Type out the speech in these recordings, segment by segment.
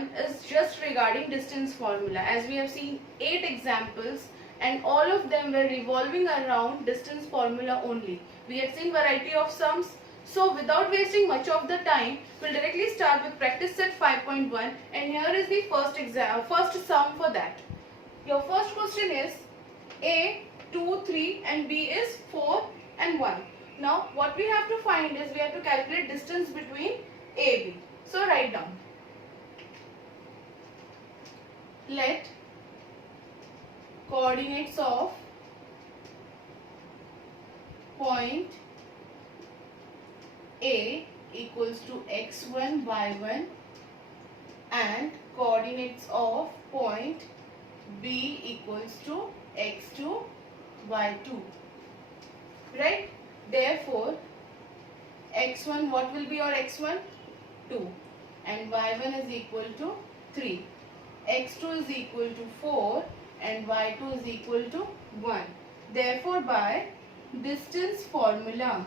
1 is just regarding distance formula, as we have seen 8 examples and all of them were revolving around distance formula only. We had seen variety of sums. So without wasting much of the time, we'll directly start with practice set 5.1, and here is the first sum for that. Your first question is A 2, 3 and B is 4 and 1. Now what we have to find is we have to calculate distance between A, B. So write down. Let coordinates of point A equals to x1, y1 and coordinates of point B equals to x2, y2. Right? Therefore, x1, what will be your x1? 2. And y1 is equal to 3. x2 is equal to 4 and y2 is equal to 1. Therefore, by distance formula,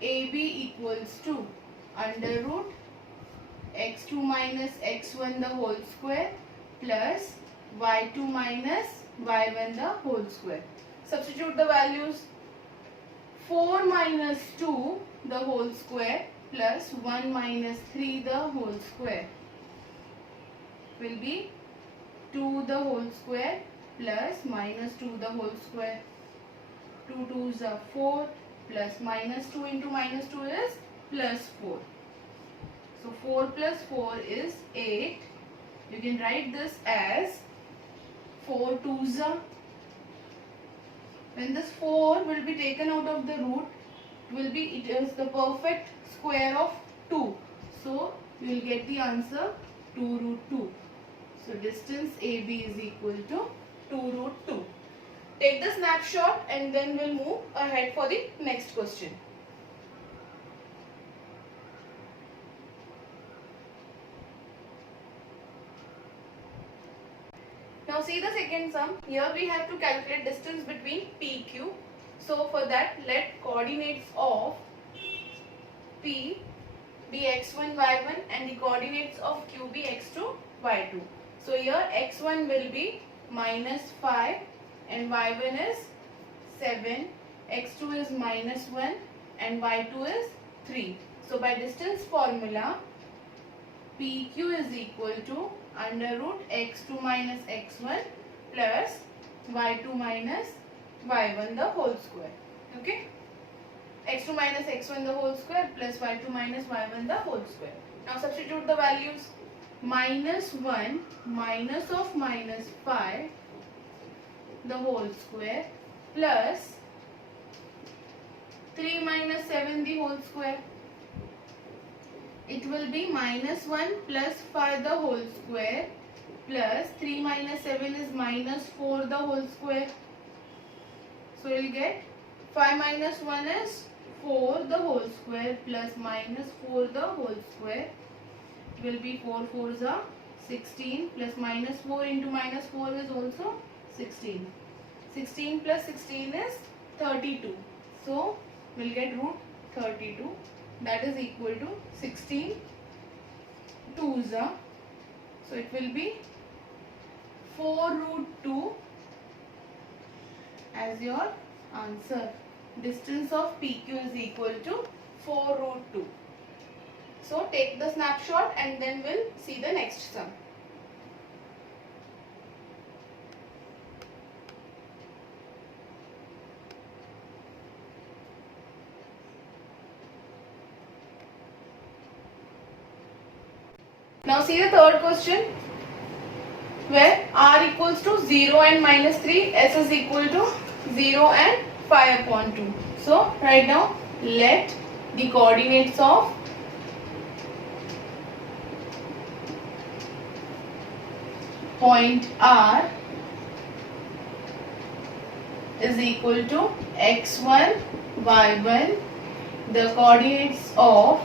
AB equals to under root x2 minus x1 the whole square plus y2 minus y1 the whole square. Substitute the values. 4 minus 2 the whole square plus 1 minus 3 the whole square will be 2 the whole square plus minus 2 the whole square. 2 2s are 4 plus minus 2 into minus 2 is plus 4. So 4 plus 4 is 8. You can write this as 4 2s are. When this 4 will be taken out of the root, it is the perfect square of 2. So you will get the answer 2 root 2. So distance AB is equal to 2 root 2. Take the snapshot and then we'll move ahead for the next question. Now see the second sum. Here we have to calculate distance between PQ. So for that, let coordinates of P be x1, y1 and the coordinates of Q be x2, y2. So here x1 will be minus 5 and y1 is 7, x2 is minus 1 and y2 is 3. So by distance formula, PQ is equal to under root x2 minus x1 plus y2 minus y1 the whole square. Okay? x2 minus x1 the whole square plus y2 minus y1 the whole square. Now substitute the values. Minus 1 minus of minus 5 the whole square plus 3 minus 7 the whole square. It will be minus 1 plus 5 the whole square plus 3 minus 7 is minus 4 the whole square. So you will get 5 minus 1 is 4 the whole square plus minus 4 the whole square will be 4 4s are 16 plus minus 4 into minus 4 is also 16. 16 plus 16 is 32. So we will get root 32. That is equal to 16 2s are. So it will be 4 root 2 as your answer. Distance of PQ is equal to 4 root 2. So take the snapshot and then we'll see the next sum. Now see the third question, where r equals to 0 and minus 3, s is equal to 0 and 5 upon 2. So write down, let the coordinates of point R is equal to x1, y1, the coordinates of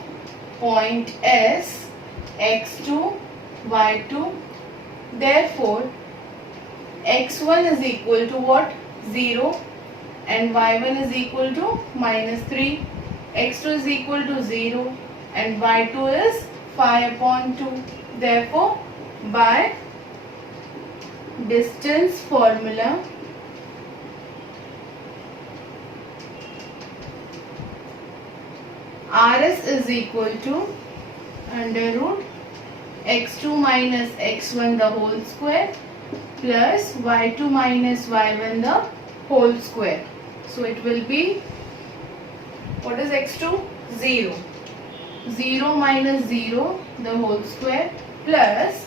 point S, x2, y2. Therefore, x1 is equal to what? 0, and y1 is equal to minus 3, x2 is equal to 0 and y2 is 5 upon 2. Therefore, by distance formula, RS is equal to under root x2 minus x1 the whole square plus y2 minus y1 the whole square. So it will be, what is x2? 0. 0 minus 0 the whole square plus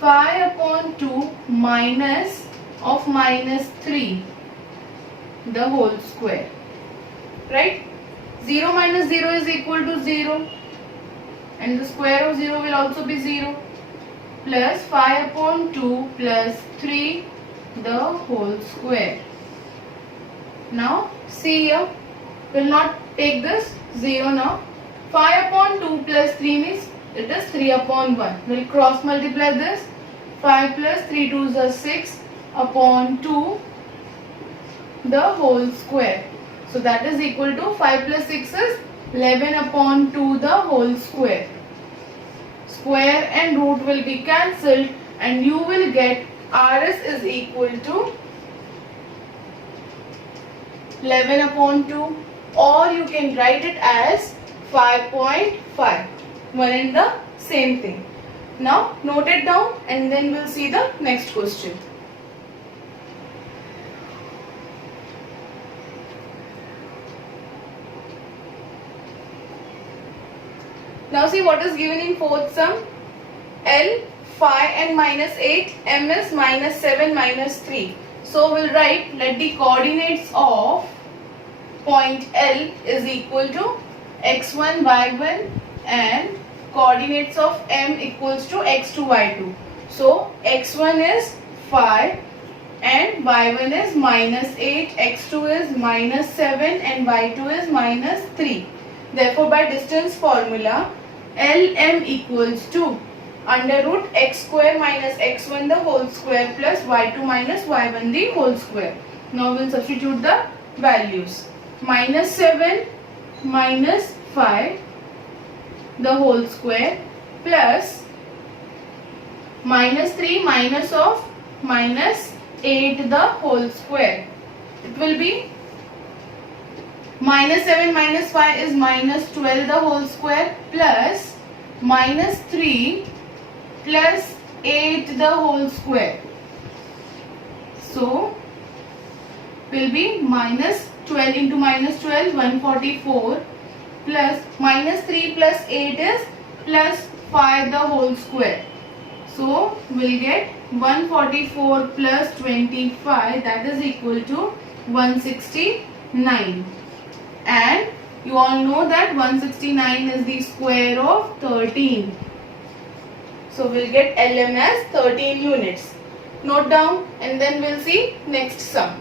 5 upon 2 minus of minus 3 the whole square. Right? 0 minus 0 is equal to 0 and the square of 0 will also be 0 plus 5 upon 2 plus 3 the whole square. Now see here, will not take this 0 now. 5 upon 2 plus 3 means it is 3 upon 1. We'll cross multiply this. 5 plus 3 2s are 6 upon 2 the whole square. So that is equal to 5 plus 6 is 11 upon 2 the whole square. Square and root will be cancelled and you will get RS is equal to 11 upon 2, or you can write it as 5.5. One and the same thing. Now note it down and then we'll see the next question. Now see what is given in fourth sum. L 5 and minus 8, M is minus 7 minus 3. So we'll write, let the coordinates of point L is equal to x1, y1 and coordinates of M equals to x2, y2. So x1 is 5 and y1 is minus 8, x2 is minus 7 and y2 is minus 3. Therefore, by distance formula, LM equals to under root x square minus x1 the whole square plus y2 minus y1 the whole square. Now we'll substitute the values. Minus 7 minus 5 the whole square plus minus 3 minus of minus 8 the whole square. It will be minus 7 minus 5 is minus 12 the whole square plus minus 3 plus 8 the whole square. So will be minus 12 into minus 12 144 plus minus 3 plus 8 is plus 5 the whole square. So we'll get 144 plus 25, that is equal to 169. And you all know that 169 is the square of 13. So we'll get LM as 13 units. Note down and then we'll see next sum.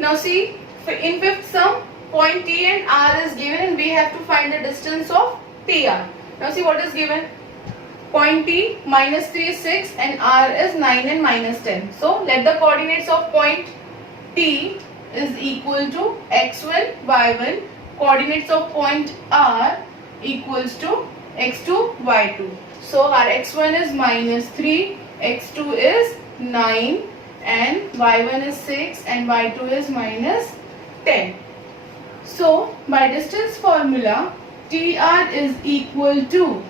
Now see, in fifth sum, point T and R is given and we have to find the distance of TR. Now see what is given. Point T minus 3 is 6 and R is 9 and minus 10. So let the coordinates of point T is equal to x1, y1. Coordinates of point R equals to x2, y2. So our x1 is minus 3, x2 is 9. And y1 is 6 and y2 is minus 10. So by distance formula, TR is equal to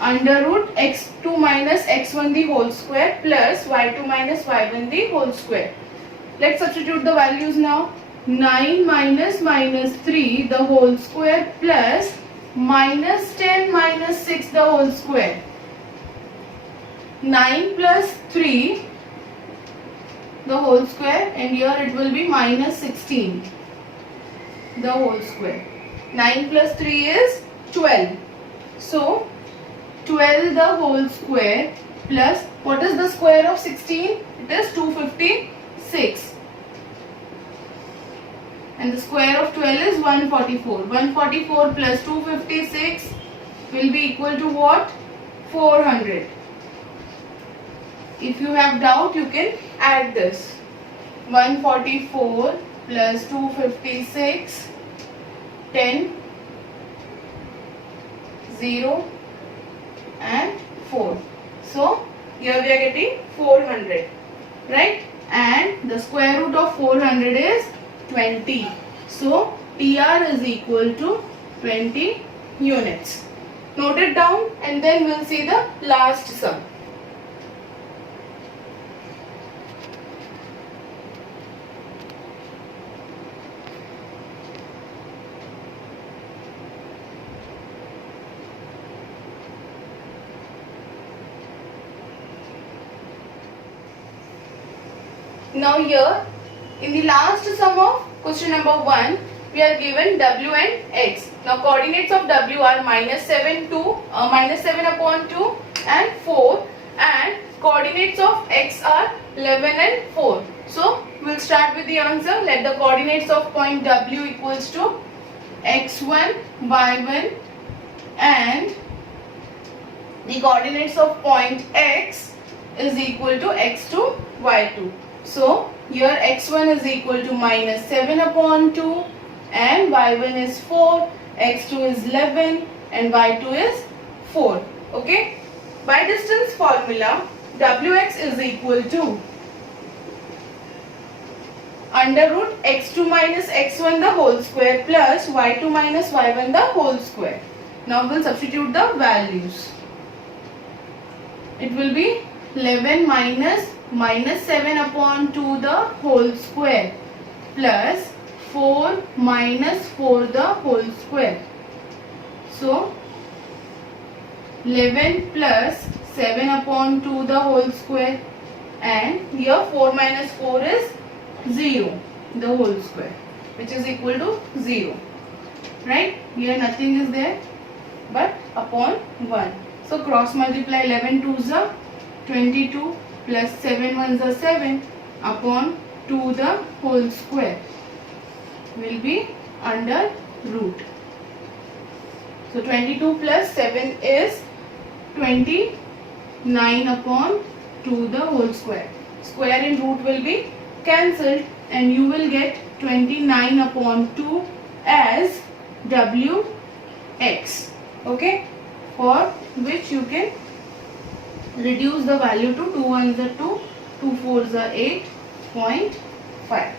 under root x2 minus x1 the whole square plus y2 minus y1 the whole square. Let's substitute the values now. 9 minus minus 3 the whole square plus minus 10 minus 6 the whole square. 9 plus 3 the whole square and here it will be minus 16 the whole square. 9 plus 3 is 12. So 12 the whole square plus, what is the square of 16? It is 256. And the square of 12 is 144. 144 plus 256 will be equal to what? 400. If you have doubt, you can add this. 144 plus 256, 10, 0 and 4. So here we are getting 400, right? And the square root of 400 is 20. So TR is equal to 20 units. Note it down and then we'll see the last sum. Now here, in the last sum of question number 1, we are given W and X. Now coordinates of W are -7 upon 2 and 4, and coordinates of X are 11 and 4. So we'll start with the answer. Let the coordinates of point W equals to x1, y1, and the coordinates of point X is equal to x2, y2. So here x1 is equal to -7 upon 2 and y1 is 4, x2 is 11 and y2 is 4. Okay. By distance formula, Wx is equal to under root x2 minus x1 the whole square plus y2 minus y1 the whole square. Now we'll substitute the values. It will be 11 minus -7 upon 2 the whole square plus 4 minus 4 the whole square. So 11 plus 7 upon 2 the whole square, and here 4 minus 4 is 0 the whole square, which is equal to 0. Right? Here nothing is there but upon 1. So cross multiply 11 2s are 22 plus 7 1s are 7 upon 2 the whole square will be under root. So 22 plus 7 is 29 upon 2 the whole square. Square and root will be cancelled and you will get 29 upon 2 as Wx. Okay, for which you can reduce the value to 2 1s are 2, 2 4s are 8.5.